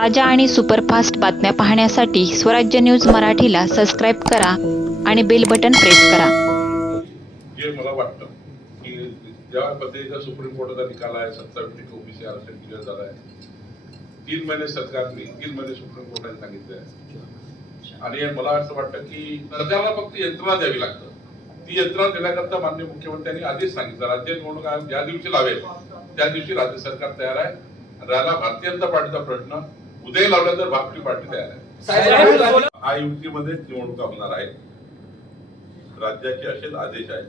ताज्या आणि सुपरफास्ट बातम्या पाहण्यासाठी स्वराज्य न्यूज मराठीला सबस्क्राईब करा आणि बेल बटन प्रेस करा. जे मला वाटतं की ज्या पद्धतीचा सुप्रीम कोर्टाचा निकाल आहे सत्तावीस टक्के ओबीसी आरक्षण क्लिअर झालं आहे तीन महिने सरकारने तीन महिने सुप्रीम कोर्टाने सांगितले आहे. आणि मला असं वाटतं की सरकारला फक्त यंत्रणा द्यावी लागतं. ती यंत्रणा देण्याकरता माननीय मुख्यमंत्र्यांनी आधीच सांगितलं. राज्य निवडणूक आयोग ज्या दिवशी लावेल त्या दिवशी राज्य सरकार तयार आहे. राहिला भारतीय जनता पार्टीचा प्रश्न उदय लावला तर भाकरी पार्टी तयार आहे हा युतीमध्ये निवडणुका होणार आहेत राज्याचे असेच आदेश आहेत.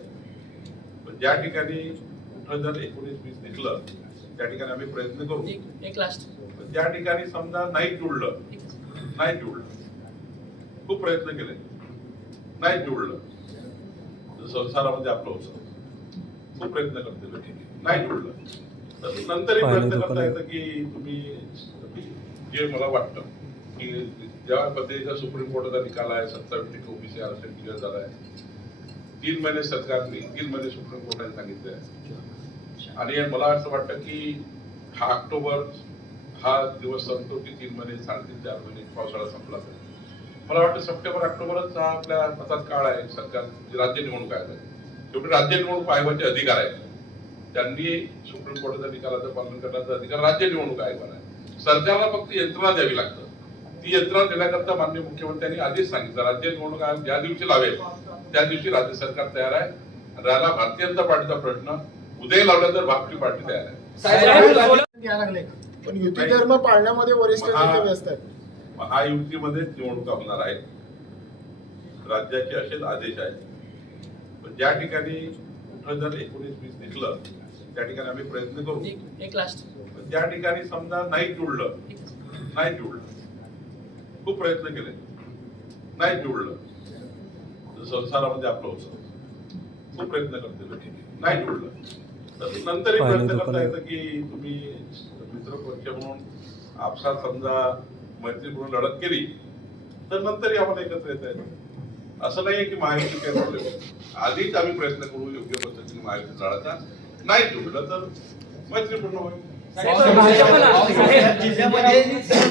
पण ज्या ठिकाणी कुठं जर एकोणीस वीस निघलं त्या ठिकाणी आम्ही प्रयत्न करू. ज्या ठिकाणी समजा नाही जुळलं नाही जुळलं. खूप प्रयत्न केले. नाही जुळलं. संसारामध्ये आपलं होतं. खूप प्रयत्न करते. नाही जुळलं. तर नंतरही प्रयत्न करता येतं की तुम्ही जे मला वाटतं की ज्या पद्धतीचा सुप्रीम कोर्टाचा निकाल आहे सत्तावीस टक्के ओबीसी आरक्षण क्लिअर झाला आहे. तीन महिने सरकारने तीन महिने सुप्रीम कोर्टाने सांगितले आहे. आणि मला असं वाटतं की हा ऑक्टोबर हा दिवस संपतो की तीन महिने साडेतीन चार महिने पावसाळा संपला तर. मला वाटतं सप्टेंबर ऑक्टोबरच हा आपल्या हातात काळ आहे. सरकार राज्य निवडणूक आहे. शेवटी राज्य निवडणूक आयोगाचे अधिकार आहेत. त्यांनी सुप्रीम कोर्टाच्या निकालाचं पालन करण्याचा अधिकार राज्य निवडणूक आयोगाला आहे. सरकारला फक्त यंत्रणा द्यावी लागतं. ती यंत्रणा देण्याकरता माननीय मुख्यमंत्र्यांनी आधीच सांगितलं. राज्य निवडणूक आयोग ज्या दिवशी लावेल त्या दिवशी राज्य सरकार तयार आहे. राहिला भारतीय जनता पार्टीचा प्रश्न उदय लावला तर भाकरी पार्टी तयार आहे. पण युती धर्म पाळण्यामध्ये वरिष्ठ नेते व्यस्त आहेत. हा युतीमध्येच निवडणुका होणार आहेत राज्याचे असेच आदेश आहेत. पण ज्या ठिकाणी कुठं जर एकोणीस वीस निघलं त्या ठिकाणी आम्ही प्रयत्न करू. एक लास्ट ज्या ठिकाणी समजा नाही जुळलं नाही जुळलं. खूप प्रयत्न केले. नाही जुळलं. संसारामध्ये आपलं होतं. खूप प्रयत्न करते. नाही जुळलं. तर नंतरही प्रयत्न करता येतं की तुम्ही मित्रपक्ष म्हणून आपसात समजा मैत्रीपूर्ण लढत केली तर नंतरही आम्हाला एकत्र येता येतं. असं नाहीये की महायुती काही प्रॉब्लेम आधीच आम्ही प्रयत्न करू योग्य पद्धतीने महायुती लढायचा नाही जुळलं तर मैत्रीपूर्ण होईल. साहेब,